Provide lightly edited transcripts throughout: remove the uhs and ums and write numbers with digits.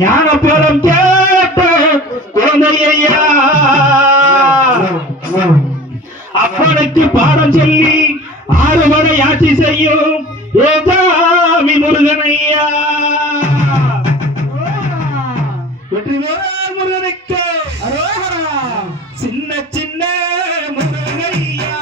ஞானபலம் கேட்ட குழந்தையா அப்பனுக்கு பாடம் சொல்லி 6 மணி ஆட்சி செய்யும் ஏதாமி முருகனையா வெற்றிவேல் முருகனுக்கு சின்ன சின்ன முருகையா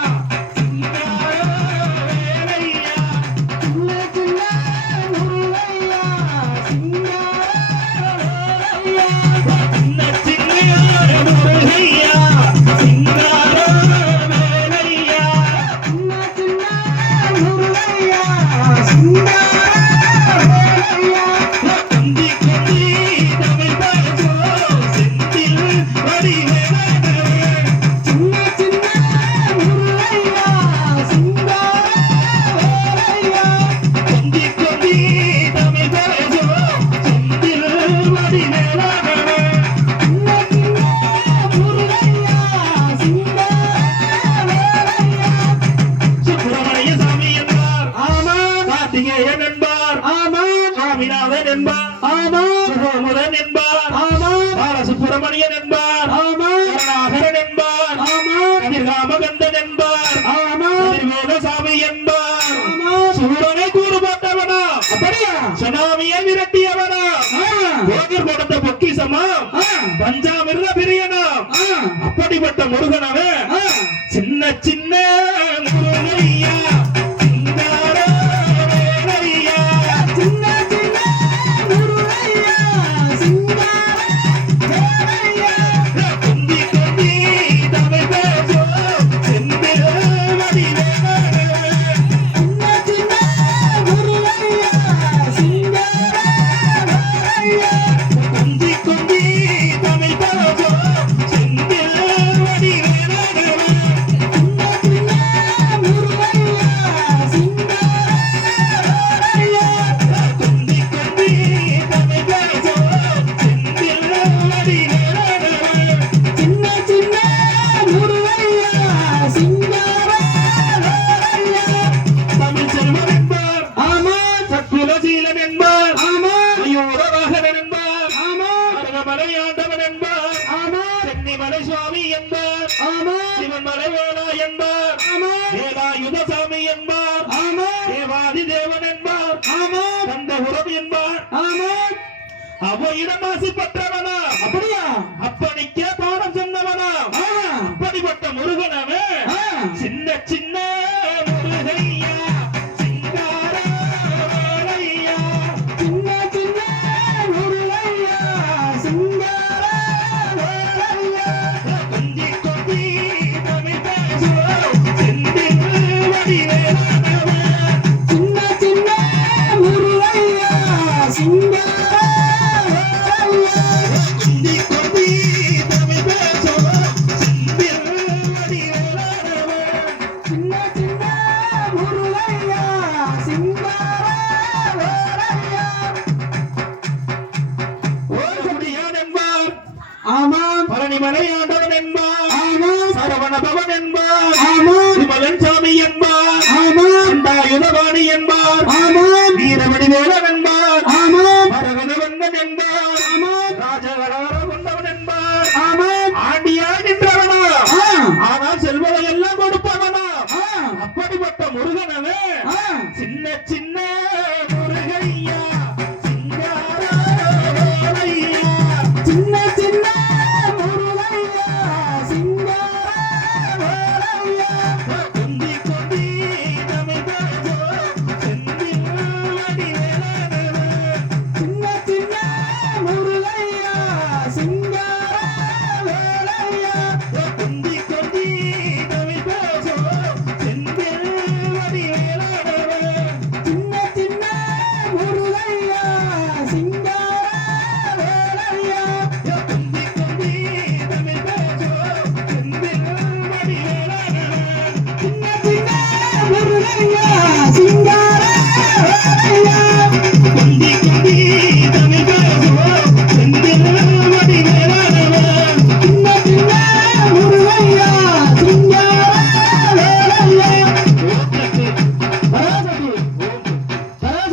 சுப்பிரமணியன் என்பார் கருணாகரன் என்பார் ராமகந்தன் என்பார் வேதசாமி என்பார் சூரனை கூறுபட்டவனா சுனாமியை விரட்டியவனா போகர் கொடுத்த பொக்கிசமா பஞ்சாமிர்த பிரியனா அப்படிப்பட்ட முருகனவே சின்ன சின்ன முருகையா மலையாண்டவன் என்பார் சென்னிமலை சுவாமி என்பார் சிவன் மலைவேலா என்பார் வேலாயுதசாமி என்பார் தேவாதி தேவன் என்பார் கந்தபுரம் என்பார் அவையிடம் ஆசைப்பட்டவனா அப்படியா அப்பனிக்கே பாடம் சொன்னவனா அப்படிப்பட்ட முருகனவே சின்ன சின்ன முருகையா சின்ன சின்ன முருகையா சிங்க